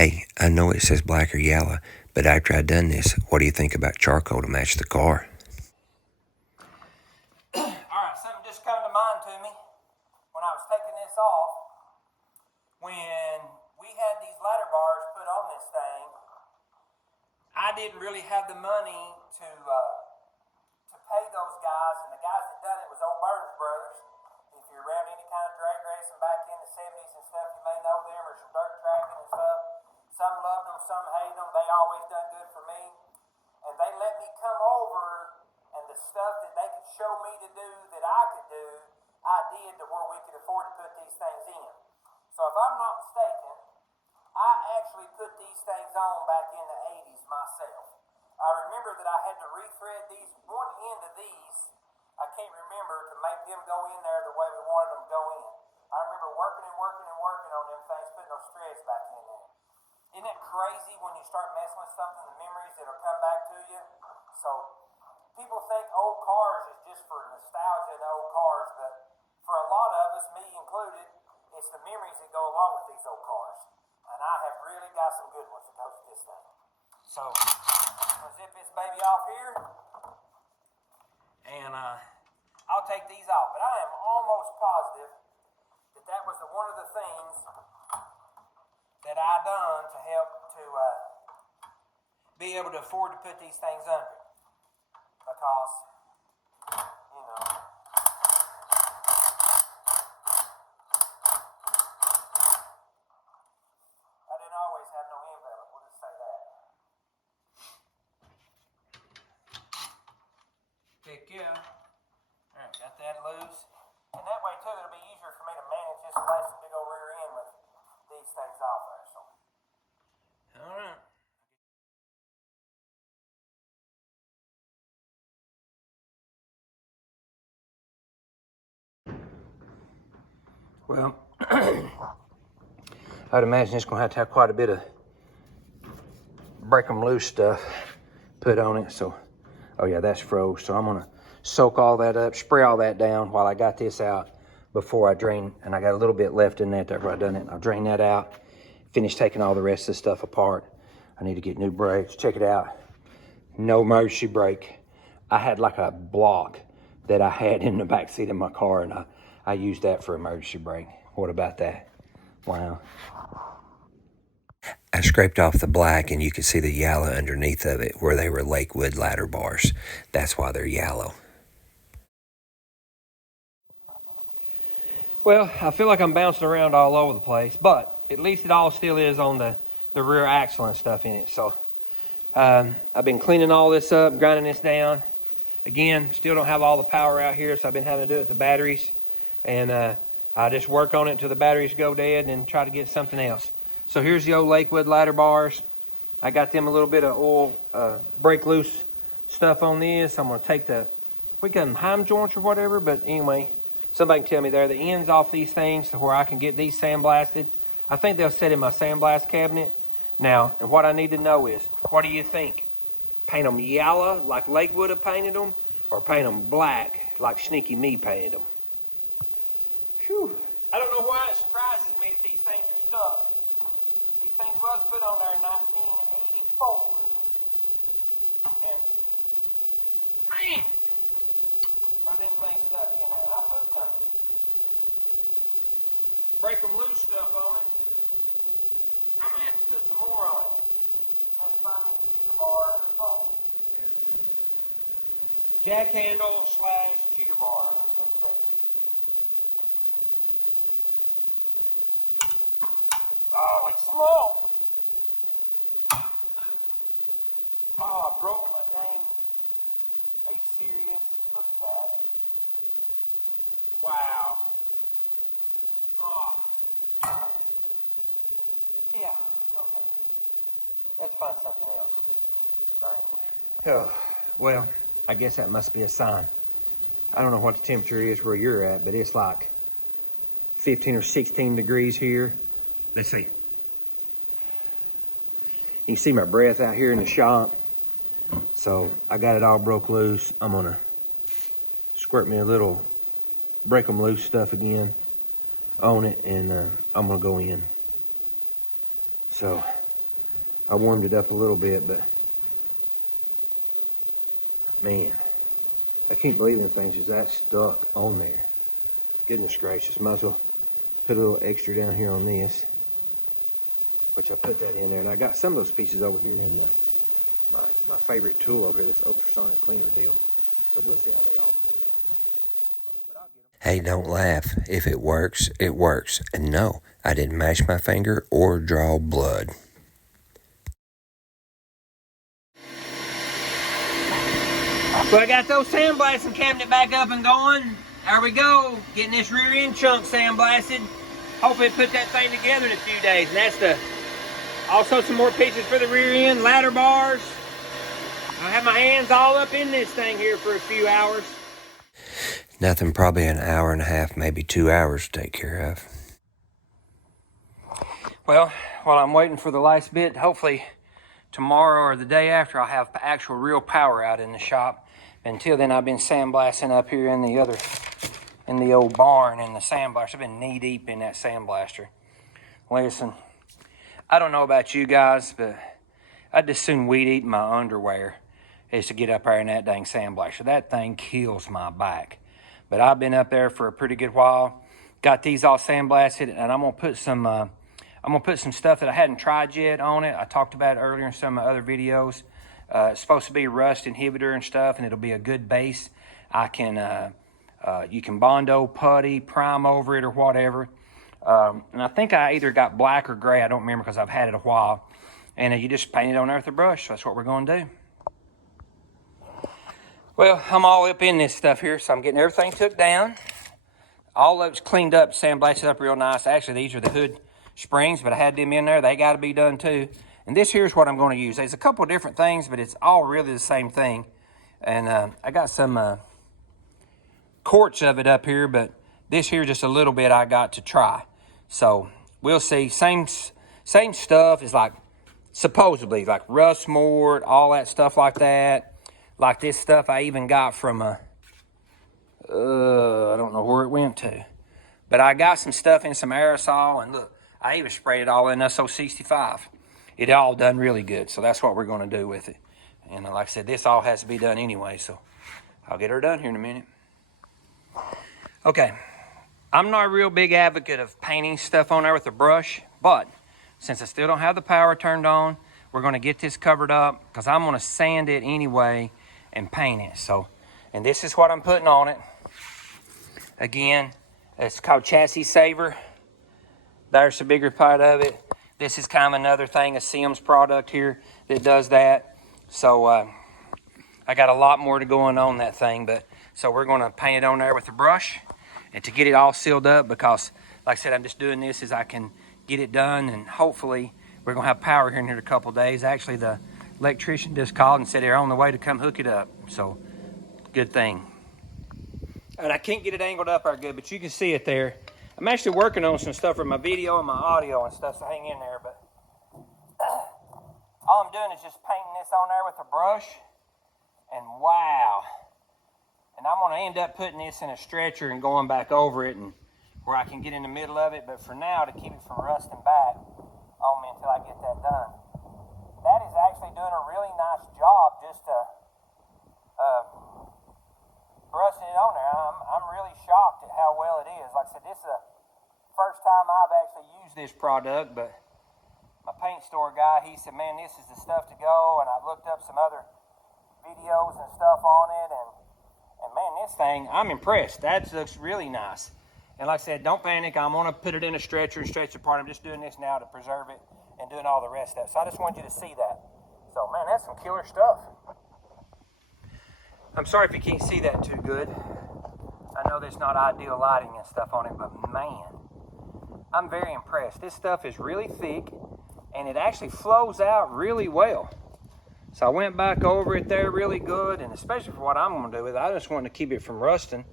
Hey, I know it says black or yellow, but after I done this, what do you think about charcoal to match the car? Alright, something just come to mind to me when I was taking this off. When we had these ladder bars put on this thing, I didn't really have the money to pay those guys, and the guys that done it was old Burns Brothers. If you're around any kind of drag racing back in the 70s and stuff, you may know them, or some dirt tracking and stuff. Some loved them, some hated them. They always done good for me. And they let me come over, and the stuff that they could show me to do that I could do, I did to where we could afford to put these things in. So if I'm not mistaken, I actually put these things on back in the 80s myself. I remember that I had to rethread these, one end of these, I can't remember, to make them go in there the way we wanted them to go in. I remember working on them things, putting those threads back in there. Isn't that crazy when you start messing with something, the memories that'll come back to you? So, people think old cars is just for nostalgia and old cars, but for a lot of us, me included, it's the memories that go along with these old cars. And I have really got some good ones that go with this thing. So, I'm going to zip this baby off here, and I'll take these off. But I am almost positive that that was one of the things that I done to help to be able to afford to put these things under. Because, you know, I didn't always have no envelope, we'll just say that. Heck yeah. Alright, got that loose. And that way too, it'll be easier for me to manage this plastic big old rear end with these things off there. So, alright. Well, I'd imagine it's going to have quite a bit of break them loose stuff put on it. So, oh yeah, that's froze. So I'm going to soak all that up, spray all that down while I got this out before I drain. And I got a little bit left in that after I done it. I'll drain that out, finish taking all the rest of the stuff apart. I need to get new brakes. Check it out. No emergency brake. I had like a block that I had in the back seat of my car, and I used that for emergency brake. What about that? Wow. I scraped off the black and you could see the yellow underneath of it where they were Lakewood ladder bars. That's why they're yellow. Well, I feel like I'm bouncing around all over the place, but at least it all still is on the rear axle and stuff in it. So I've been cleaning all this up, grinding this down. Again, still don't have all the power out here, so I've been having to do it with the batteries. And I just work on it until the batteries go dead and try to get something else. So here's the old Lakewood ladder bars. I got them a little bit of oil break loose stuff on this. I'm gonna take we got them heim joints or whatever, but anyway, somebody can tell me there, the ends off these things to where I can get these sandblasted. I think they'll sit in my sandblast cabinet. Now, and what I need to know is, what do you think? Paint them yellow like Lakewood have painted them, or paint them black like Sneaky Me painted them? Whew. I don't know why it surprises me that these things are stuck. These things was put on there in 1984. And, man, are them things stuck in there. And I put some break them loose stuff on it. I'm going to have to put some more on it. I'm going to have to find me a cheater bar or something. Jack handle / cheater bar. Let's see. Holy smoke! Oh, I broke my dang. Are you serious? Look at that. Wow. Oh. Yeah, okay. Let's find something else. Darn it. Oh, well, I guess that must be a sign. I don't know what the temperature is where you're at, but it's like 15 or 16 degrees here. Let's see. You can see my breath out here in the shop. So I got it all broke loose. I'm gonna squirt me a little break them loose stuff again on it, and I'm gonna go in. So I warmed it up a little bit, but man, I can't believe them things is that stuck on there. Goodness gracious, might as well put a little extra down here on this, which I put that in there. And I got some of those pieces over here in my favorite tool over here, this ultrasonic cleaner deal. So we'll see how they all clean out. But I'll get them. Hey, don't laugh. If it works, it works. And no, I didn't mash my finger or draw blood. So I got those sandblasting cabinet back up and going. There we go, getting this rear end chunk sandblasted. Hopefully put that thing together in a few days. And that's also some more pieces for the rear end, ladder bars. I have my hands all up in this thing here for a few hours. Nothing, probably an hour and a half, maybe 2 hours to take care of. Well, while I'm waiting for the last bit, hopefully tomorrow or the day after I'll have actual real power out in the shop. Until then, I've been sandblasting up here in the old barn in the sandblaster. I've been knee deep in that sandblaster. Listen, I don't know about you guys, but I'd just soon weed eat my underwear is to get up there in that dang sandblaster. That thing kills my back. But I've been up there for a pretty good while. Got these all sandblasted, and I'm gonna put some stuff that I hadn't tried yet on it. I talked about it earlier in some of my other videos. It's supposed to be rust inhibitor and stuff, and it'll be a good base. You can Bondo, putty, prime over it or whatever. And I think I either got black or gray. I don't remember because I've had it a while. And you just paint it on there with a brush. So that's what we're going to do. Well, I'm all up in this stuff here, so I'm getting everything took down. All of it's cleaned up, sandblasted up real nice. Actually, these are the hood springs, but I had them in there. They got to be done too. And this here's what I'm going to use. There's a couple of different things, but it's all really the same thing. And I got some quarts of it up here, but this here just a little bit I got to try. So we'll see. Same stuff is like supposedly like rust moored, all that stuff like that. Like this stuff I even got from I don't know where it went to. But I got some stuff in some aerosol, and look, I even sprayed it all in SO65. It all done really good, so that's what we're going to do with it. And like I said, this all has to be done anyway, so I'll get her done here in a minute. Okay, I'm not a real big advocate of painting stuff on there with a brush, but since I still don't have the power turned on, we're going to get this covered up because I'm going to sand it anyway and paint it. So, and this is what I'm putting on it. Again, it's called Chassis Saver. There's the bigger part of it. This is kind of another thing, a Sims product here that does that. So I got a lot more to go on that thing, but so we're going to paint it on there with a brush and to get it all sealed up because, like I said, I'm just doing this as I can get it done, and hopefully we're going to have power here in a couple of days. Actually, the electrician just called and said they're on the way to come hook it up, so good thing. And I can't get it angled up there good, but you can see it there. I'm actually working on some stuff for my video and my audio and stuff, so hang in there. But all I'm doing is just painting this on there with a brush. And wow. And I'm going to end up putting this in a stretcher and going back over it and where I can get in the middle of it. But for now, to keep it from rusting back on me until I get that done. That is actually doing a really nice job just to brushing it on there. I'm really shocked at how well it is. Like I said, this is the first time I've actually used this product, but my paint store guy, he said, man, this is the stuff to go. And I looked up some other videos and stuff on it, and man, this thing, I'm impressed. That looks really nice. And like I said, don't panic. I'm going to put it in a stretcher and stretch it apart. I'm just doing this now to preserve it and doing all the rest of that. So I just wanted you to see that. So, man, that's some killer stuff. I'm sorry if you can't see that too good. I know there's not ideal lighting and stuff on it, but man, I'm very impressed. This stuff is really thick, and it actually flows out really well. So I went back over it there really good, and especially for what I'm going to do with it, I just wanted to keep it from rusting,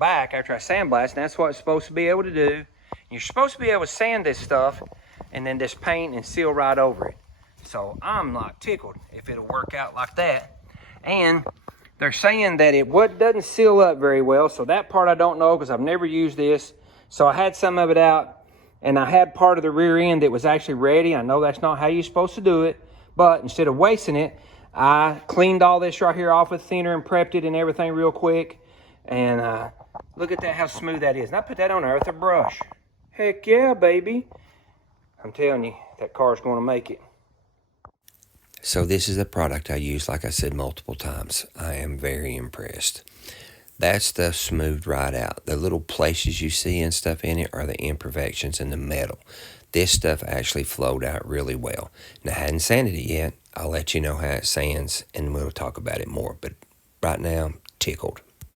back after I sandblast, and that's what it's supposed to be able to do. You're supposed to be able to sand this stuff and then just paint and seal right over it. So I'm not tickled if it'll work out like that. And they're saying that it doesn't seal up very well, so that part I don't know because I've never used this. So I had some of it out and I had part of the rear end that was actually ready. I know that's not how you're supposed to do it, but instead of wasting it, I cleaned all this right here off with thinner and prepped it and everything real quick. And look at that, how smooth that is. And I put that on there with a brush. Heck yeah, baby. I'm telling you, that car's going to make it. So this is a product I use, like I said, multiple times. I am very impressed. That stuff smoothed right out. The little places you see and stuff in it are the imperfections in the metal. This stuff actually flowed out really well. Now, I hadn't sanded it yet. I'll let you know how it sands, and we'll talk about it more. But right now, tickled.